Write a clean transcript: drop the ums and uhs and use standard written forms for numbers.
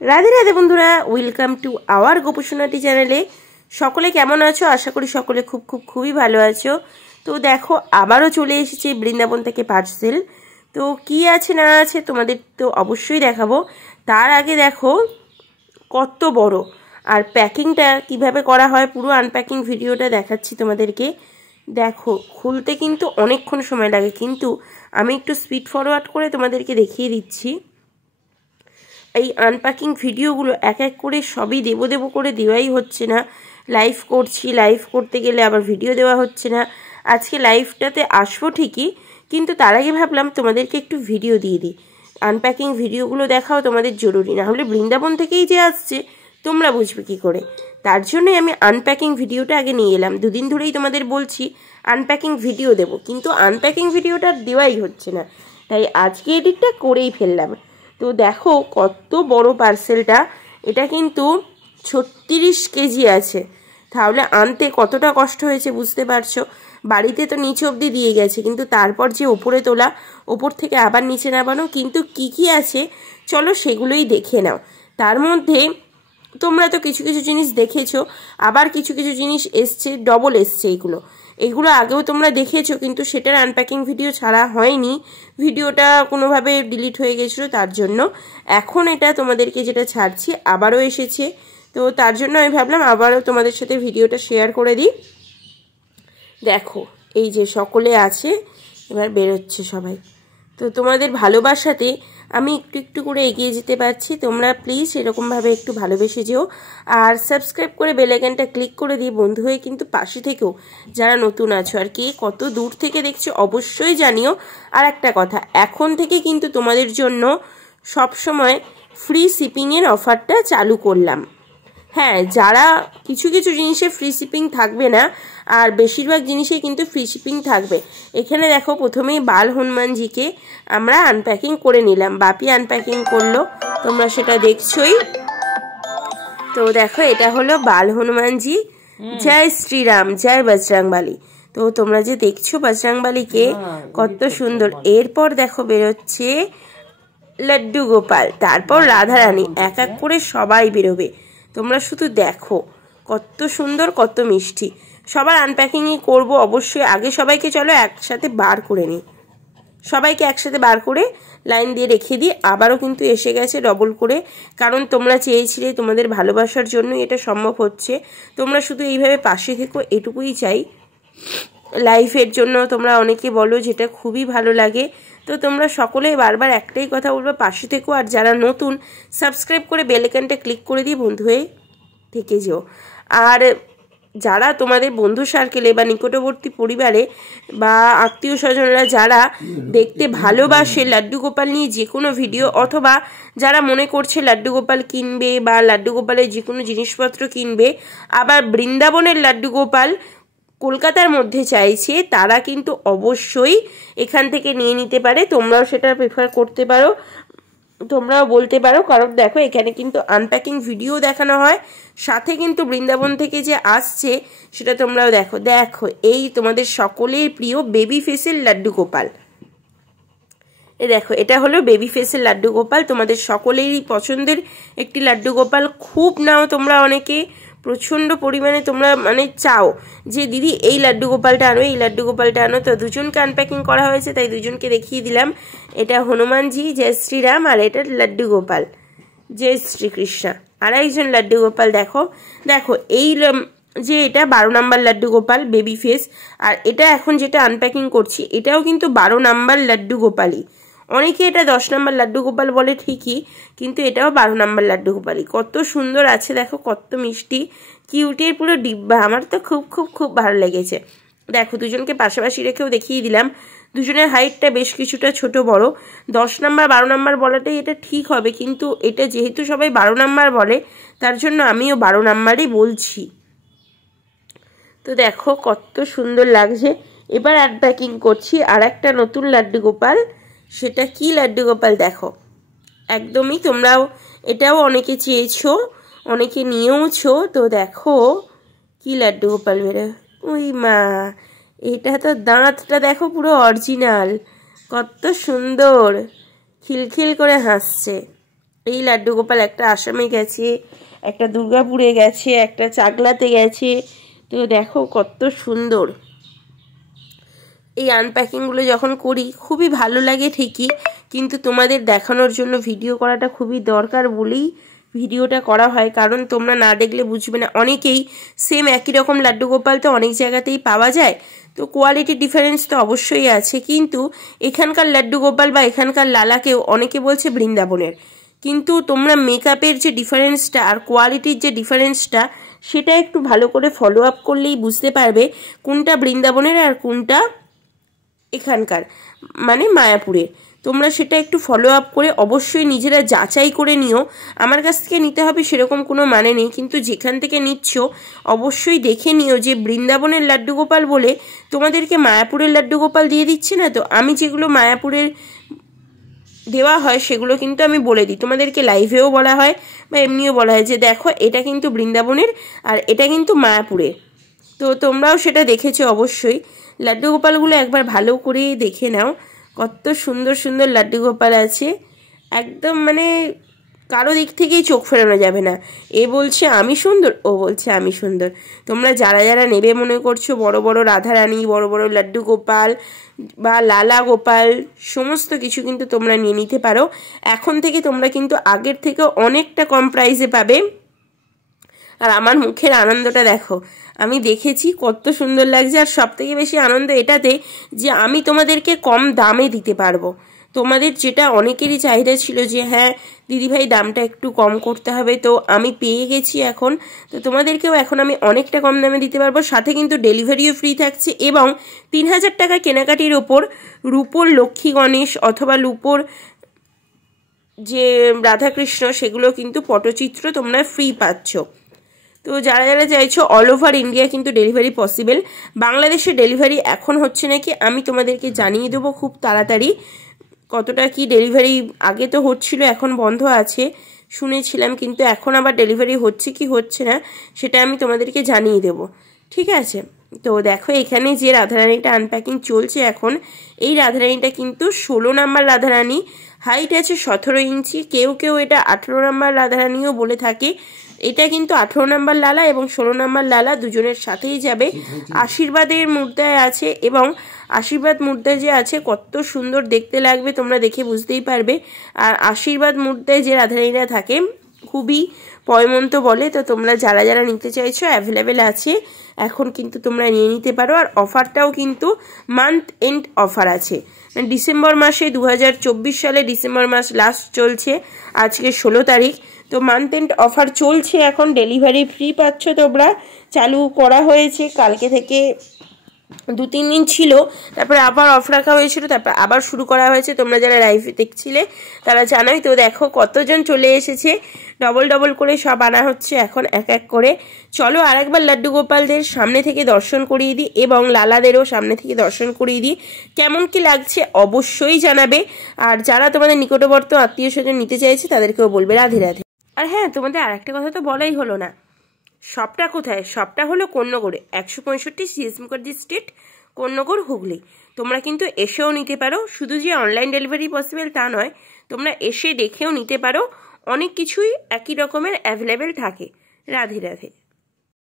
রাধে রাধে বন্ধুরা, welcome to our গোপুসোনাটি চ্যানেলে। সকলে কেমন আছো? আশা করি সকলে খুবই ভালো আছো। তো দেখো, আবারও চলে এসেছে বৃন্দাবন থেকে পার্সেল। তো কি আছে না আছে তোমাদের তো অবশ্যই দেখাবো। তার আগে দেখো কত বড়, আর প্যাকিংটা কিভাবে করা হয় পুরো আনপ্যাকিং ভিডিওটা দেখাচ্ছি তোমাদেরকে। দেখো, খুলতে কিন্তু অনেকক্ষণ সময় লাগে, কিন্তু আমি একটু স্পিড ফরওয়ার্ড করে তোমাদেরকে দেখিয়ে দিচ্ছি। এই আনপ্যাকিং ভিডিওগুলো এক এক করে সবই দেবো করে দেওয়াই হচ্ছে না। লাইভ করছি, লাইভ করতে গেলে আবার ভিডিও দেওয়া হচ্ছে না। আজকে লাইভটাতে আসবো ঠিকই, কিন্তু তার আগে ভাবলাম তোমাদেরকে একটু ভিডিও দিয়ে দিই। আনপ্যাকিং ভিডিওগুলো দেখাও তোমাদের জরুরি, না হলে বৃন্দাবন থেকেই যে আসছে তোমরা বুঝবে কী করে। তার জন্যই আমি আনপ্যাকিং ভিডিওটা আগে নিয়ে এলাম। দুদিন ধরেই তোমাদের বলছি আনপ্যাকিং ভিডিও দেব, কিন্তু আনপ্যাকিং ভিডিওটা দেওয়াই হচ্ছে না, তাই আজকে এডিটটা করেই ফেললাম। তো দেখো কত বড় পার্সেলটা, এটা কিন্তু 36 কেজি আছে। তাহলে আনতে কতটা কষ্ট হয়েছে বুঝতে পারছো। বাড়িতে তো নিচে অবধি দিয়ে গেছে, কিন্তু তারপর যে ওপরে তোলা, ওপর থেকে আবার নিচে নামানো, কিন্তু কি আছে চলো সেগুলোই দেখে নাও। তার মধ্যে তোমরা তো কিছু কিছু জিনিস দেখেছো, আবার কিছু কিছু জিনিস এসছে, ডবল এসছে। এগুলো আগেও তোমরা দেখেছো, কিন্তু সেটার আনপ্যাকিং ভিডিও ছাড়া হয়নি। ভিডিওটা কোনোভাবে ডিলিট হয়ে গেছিলো, তার জন্য এখন এটা তোমাদেরকে যেটা ছাড়ছি আবারও এসেছে। তো তার জন্য আমি ভাবলাম আবারও তোমাদের সাথে ভিডিওটা শেয়ার করে দিই। দেখো এই যে সকলে আছে, এবার বেরোচ্ছে সবাই। তো তোমাদের ভালোবাসাতে আমি একটু একটু করে এগিয়ে যেতে পারছি। তোমরা প্লিজ এরকমভাবে একটু ভালোবেসে যেও, আর সাবস্ক্রাইব করে বেল আইকনটা ক্লিক করে দিয়ে বন্ধু হয়ে কিন্তু পাশে থেকেও যারা নতুন আছো, আর কে কত দূর থেকে দেখছো অবশ্যই জানিও। আর একটা কথা, এখন থেকে কিন্তু তোমাদের জন্য সবসময় ফ্রি শিপিংয়ের অফারটা চালু করলাম। হ্যাঁ, যারা কিছু কিছু জিনিসে ফ্রি শিপিং থাকবে না, আর বেশিরভাগ জিনিসে কিন্তু ফ্রি শিপিং থাকবে। এখানে দেখো প্রথমেই বাল হনুমানজিকে আমরা আনপ্যাকিং করে নিলাম, বাপি আনপ্যাকিং করলো, তোমরা সেটা দেখছোই। তো দেখো এটা হলো বাল হনুমানজি। জয় শ্রীরাম, জয় বজরংবলী। তো তোমরা যে দেখছো বজরংবলীকে কত সুন্দর। এরপর দেখো বেরোচ্ছে লাড্ডু গোপাল, তারপর রাধারানী, এক এক করে সবাই বেরোবে। তোমরা শুধু দেখো কত সুন্দর, কত মিষ্টি। সবার আনপ্যাকিংই করবো অবশ্যই। আগে সবাইকে চলো একসাথে বার করে নিই, সবাইকে একসাথে বার করে লাইন দিয়ে রেখে দিই। আবারও কিন্তু এসে গেছে ডবল করে, কারণ তোমরা চেয়েছিলে, তোমাদের ভালোবাসার জন্য এটা সম্ভব হচ্ছে। তোমরা শুধু এইভাবে পাশে থেকো, এটুকুই চাই। লাইফের জন্য তোমরা অনেকে বলো, যেটা খুবই ভালো লাগে। তো তোমরা সকলেই বারবার একটাই কথা বলবো, পাশে থেকো। আর যারা নতুন, সাবস্ক্রাইব করে বেল আইকনটা ক্লিক করে দিয়ে বন্ধু হয়ে থেকে যেও। আর যারা তোমাদের বন্ধু সার্কেলে বা নিকটবর্তী পরিবারে বা আত্মীয় স্বজনরা যারা দেখতে ভালোবাসে লাড্ডু গোপাল নিয়ে যে কোনো ভিডিও, অথবা যারা মনে করছে লাড্ডু গোপাল কিনবে বা লাড্ডু গোপালের যে কোনো জিনিসপত্র কিনবে, আবার বৃন্দাবনের লাড্ডু গোপাল কলকাতার মধ্যে চাইছে, তারা কিন্তু অবশ্যই এখান থেকে নিয়ে নিতে পারে। তোমরাও সেটা প্রেফার করতে পারো, তোমরাও বলতে পারো। কারণ দেখো এখানে কিন্তু আনপ্যাকিং ভিডিও দেখানো হয়, সাথে কিন্তু বৃন্দাবন থেকে যে আসছে সেটা তোমরাও দেখো। দেখো এই তোমাদের সকলের প্রিয় বেবি ফেসের লাড্ডু গোপাল। এ দেখো, এটা হলো বেবি ফেসের লাড্ডু গোপাল, তোমাদের সকলেরই পছন্দের একটি লাড্ডু গোপাল। খুব নাও তোমরা অনেকে, প্রচণ্ড পরিমাণে তোমরা মানে চাও যে দিদি এই লাড্ডু গোপালটা আনো, এই লাড্ডু গোপালটা আনো। তো দুজনকে আনপ্যাকিং করা হয়েছে, তাই দুজনকে দেখিয়ে দিলাম। এটা হনুমানজি, জয় শ্রীরাম, আর এটা লাড্ডু গোপাল, জয় শ্রীকৃষ্ণ। আর একজন লাড্ডু গোপাল দেখো। দেখো এই যে এটা 12 নম্বর লাড্ডু গোপাল বেবি ফেস, আর এটা এখন যেটা আনপ্যাকিং করছি এটাও কিন্তু 12 নম্বর লাড্ডু গোপালই। অনেকে এটা 10 নম্বর লাড্ডু গোপাল বলে ঠিকই, কিন্তু এটাও 12 নম্বর লাড্ডু গোপালই। কত সুন্দর আছে দেখো, কত মিষ্টি, কিউটের পুরো ডিব্বা। আমার তো খুব ভালো লেগেছে। দেখো দুজনকে পাশাপাশি রেখেও দেখিয়ে দিলাম। দুজনের হাইটটা বেশ কিছুটা ছোট বড়। 10 নম্বর 12 নম্বর বলাটাই এটা ঠিক হবে, কিন্তু এটা যেহেতু সবাই 12 নম্বর বলে, তার জন্য আমিও 12 নম্বরই বলছি। তো দেখো কত সুন্দর লাগছে। এবার আনপ্যাকিং করছি আর একটা নতুন লাড্ডু গোপাল। সেটা কি লাড্ডু গোপাল দেখো, একদমই তোমরাও এটাও অনেকে চেয়েছো, অনেকে নিয়েওছো। তো দেখো কি লাড্ডু গোপাল বেরো। ওই মা, এটা তো দাঁতটা দেখো পুরো অরিজিনাল, কত সুন্দর খিলখিল করে হাসছে। এই লাড্ডু গোপাল একটা আসামে গেছে, একটা দুর্গাপুরে গেছে, একটা চাকলাতে গেছে। তো দেখো কত সুন্দর। এই আনপ্যাকিংগুলো যখন করি খুবই ভালো লাগে ঠিকই, কিন্তু তোমাদের দেখানোর জন্য ভিডিও করাটা খুবই দরকার বলেই ভিডিওটা করা হয়, কারণ তোমরা না দেখলে বুঝবে না। অনেকেই সেম একই রকম লাড্ডু গোপাল তো অনেক জায়গাতেই পাওয়া যায়, তো কোয়ালিটি ডিফারেন্স তো অবশ্যই আছে, কিন্তু এখানকার লাড্ডু গোপাল বা এখানকার লালাকেও অনেকে বলছে বৃন্দাবনের, কিন্তু তোমরা মেকআপের যে ডিফারেন্সটা আর কোয়ালিটির যে ডিফারেন্সটা সেটা একটু ভালো করে ফলো আপ করলেই বুঝতে পারবে কোনটা বৃন্দাবনের আর কোনটা এখানকার মানে মায়াপুরে। তোমরা সেটা একটু ফলো আপ করে অবশ্যই নিজেরা যাচাই করে নিও। আমার কাছ থেকে নিতে হবে সেরকম কোনো মানে নেই, কিন্তু যেখান থেকে নিচ্ছ অবশ্যই দেখে নিও যে বৃন্দাবনের লাড্ডু গোপাল বলে তোমাদেরকে মায়াপুরের লাড্ডু গোপাল দিয়ে দিচ্ছে না। তো আমি যেগুলো মায়াপুরের দেওয়া হয় সেগুলো কিন্তু আমি বলে দিই, তোমাদেরকে লাইভেও বলা হয় বা এমনিও বলা হয় যে দেখো এটা কিন্তু বৃন্দাবনের আর এটা কিন্তু মায়াপুরের। তো তোমরাও সেটা দেখেছো অবশ্যই। লাড্ডু গোপালগুলো একবার ভালো করে দেখে নাও, কত সুন্দর সুন্দর লাড্ডু গোপাল আছে, একদম মানে কারো দিক থেকেই চোখ ফেরানো যাবে না। এ বলছে আমি সুন্দর, ও বলছে আমি সুন্দর। তোমরা যারা যারা নেবে মনে করছো বড় বড় রাধারানী, বড় বড় লাড্ডু গোপাল বা লালা গোপাল সমস্ত কিছু কিন্তু তোমরা নিয়ে নিতে পারো। এখন থেকে তোমরা কিন্তু আগের থেকে অনেকটা কম প্রাইসে পাবে। আর আমার মুখের আনন্দটা দেখো, আমি দেখেছি কত সুন্দর লাগছে। আর সব থেকে বেশি আনন্দ এটাতে যে আমি তোমাদেরকে কম দামে দিতে পারবো। তোমাদের যেটা অনেকেরই চাহিদা ছিল যে হ্যাঁ দিদিভাই দামটা একটু কম করতে হবে, তো আমি পেয়ে গেছি এখন। তো তোমাদেরকেও এখন আমি অনেকটা কম দামে দিতে পারবো, সাথে কিন্তু ডেলিভারিও ফ্রি থাকছে। এবং 3000 টাকা কেনাকাটির ওপর রূপোর লক্ষ্মী গণেশ অথবা রূপোর যে রাধাকৃষ্ণ সেগুলো কিন্তু পটচিত্র তোমরা ফ্রি পাচ্ছ। তো যারা যারা চাইছো অল ওভার ইন্ডিয়া কিন্তু ডেলিভারি পসিবল। বাংলাদেশে ডেলিভারি এখন হচ্ছে নাকি, আমি তোমাদেরকে জানিয়ে দেবো খুব তাড়াতাড়ি কতটা কি ডেলিভারি। আগে তো হচ্ছিল, এখন বন্ধ আছে শুনেছিলাম, কিন্তু এখন আবার ডেলিভারি হচ্ছে কি হচ্ছে না সেটা আমি তোমাদেরকে জানিয়ে দেবো, ঠিক আছে। তো দেখো এখানে যে রাধারানীটা আনপ্যাকিং চলছে এখন, এই রাধারানীটা কিন্তু 16 নাম্বার রাধারানী, হাইট আছে 17 ইঞ্চি, কেউ কেউ এটা 18 নাম্বার রাধারানীও বলে থাকে। এটা কিন্তু 18 নাম্বার লালা এবং 16 নাম্বার লালা দুজনের সাথেই যাবে। আশীর্বাদের মুদ্রায় আছে, এবং আশীর্বাদ মুদ্রায় যে আছে কত সুন্দর দেখতে লাগবে তোমরা দেখে বুঝতেই পারবে। আর আশীর্বাদ মুদ্রায় যে রাধারানীরা থাকে খুবই পয়মন্ত বলে। তো তোমরা যারা যারা নিতে চাইছো অ্যাভেলেবেল আছে, এখন কিন্তু তোমরা নিয়ে নিতে পারো। আর অফারটাও কিন্তু মান্থ এন্ড অফার আছে, ডিসেম্বর মাসে 2024 সালে ডিসেম্বর মাস লাস্ট চলছে, আজকে 16 তারিখ। তো মান্থ এন্ড অফার চলছে এখন, ডেলিভারি ফ্রি পাচ্ছ তোমরা, চালু করা হয়েছে কালকে থেকে। 2-3 দিন ছিল, তারপরে আবার অফ রাখা হয়েছিল, তারপর আবার শুরু করা হয়েছে। তোমরা যারা লাইভ দেখছিলে তারা জানোই। তো দেখো কতজন চলে এসেছে, ডবল ডবল করে সব আনা হচ্ছে এখন এক এক করে। চলো আরেকবার লাড্ডু গোপালদের সামনে থেকে দর্শন করিয়ে দিই এবং লালাদেরও সামনে থেকে দর্শন করিয়ে দিই। কেমন কি লাগছে অবশ্যই জানাবে। আর যারা তোমাদের নিকটবর্তী আত্মীয় স্বজন নিতে চাইছে তাদেরকেও বলবে রাধে রাধে। আর হ্যাঁ, তোমাদের আরেকটা কথা তো বলাই হলো না, শপটা কোথায়? শপটা হলো কোন্নগরে, 165 CS মুখার্জি স্ট্রিট, কোন্নগর, হুগলি। তোমরা কিন্তু এসেও নিতে পারো, শুধু যে অনলাইন ডেলিভারি পসিবল তা নয়, তোমরা এসে দেখেও নিতে পারো। অনেক কিছুই একই রকমের অ্যাভেলেবেল থাকে। রাধে রাধে।